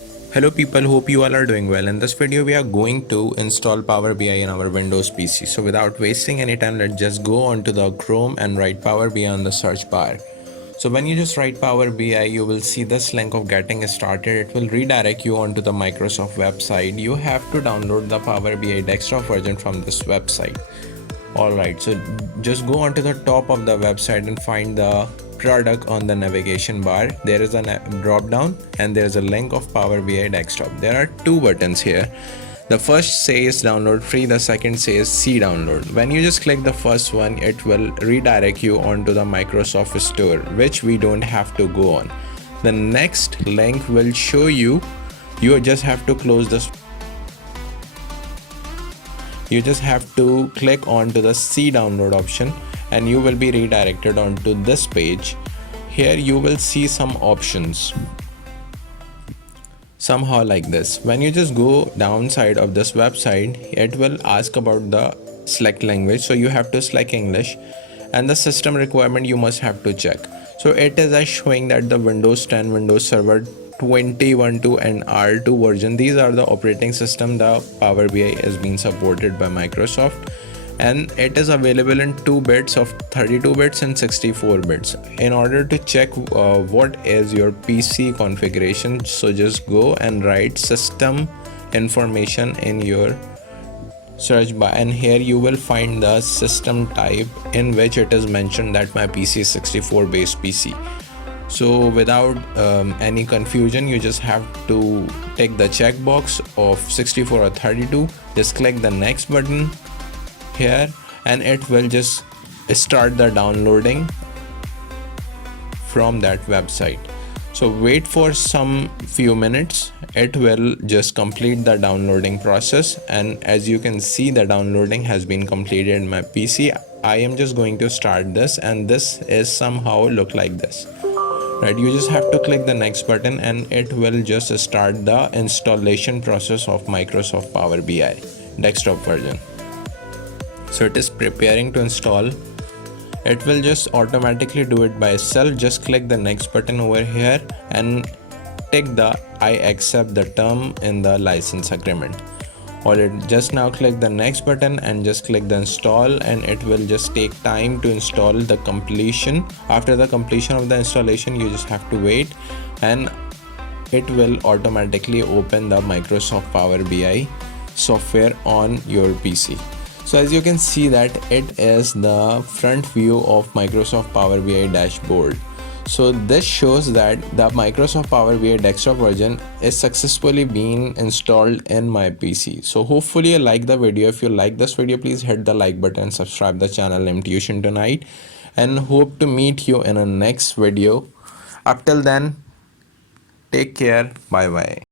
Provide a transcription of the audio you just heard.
Hello people, hope you all are doing well. In this video we are going to install Power BI in our Windows PC. So without wasting any time, let's just go onto the Chrome and write Power BI on the search bar. So when you just write Power BI, you will see this link of getting started. It will redirect you onto the Microsoft website. You have to download the Power BI desktop version from this website. Alright, so just go onto the top of the website and find the product on the navigation bar. There is a drop down and there is a link of Power BI desktop. There are two buttons here. The first says download free, the second says see download. When you just click the first one, it will redirect you onto the Microsoft Store, which we don't have to go on. The next link will show you just have to close this. You just have to click onto the C download option and you will be redirected onto this page. Here you will see some options somehow like this. When you just go downside of this website, it will ask about the select language, so you have to select English, and the system requirement you must have to check. So it is showing that the Windows 10, Windows Server 2012 and R2 version, these are the operating system the Power BI is being supported by Microsoft, and it is available in 2 bits of 32 bits and 64 bits. In order to check what is your PC configuration, so just go and write system information in your search bar, and here you will find the system type in which it is mentioned that my PC is 64 based PC. So without any confusion, you just have to take the checkbox of 64 or 32, just click the next button here and it will just start the downloading from that website. So wait for some few minutes, it will just complete the downloading process, and as you can see the downloading has been completed in my PC. I am just going to start this, and this is somehow look like this. Right, you just have to click the next button and it will just start the installation process of Microsoft Power BI desktop version. So it is preparing to install. It will just automatically do it by itself. Just click the next button over here and take the I accept the term in the license agreement. Alright, just now click the next button and just click the install, and it will just take time to install the completion. After the completion of the installation, you just have to wait and it will automatically open the Microsoft Power BI software on your PC. So as you can see that it is the front view of Microsoft Power BI dashboard. So this shows that the Microsoft Power BI desktop version is successfully being installed in my PC. So hopefully you like the video. If you like this video, please hit the like button, subscribe the channel Tuition Tonight, and hope to meet you in a next video. Up till then, take care. Bye bye.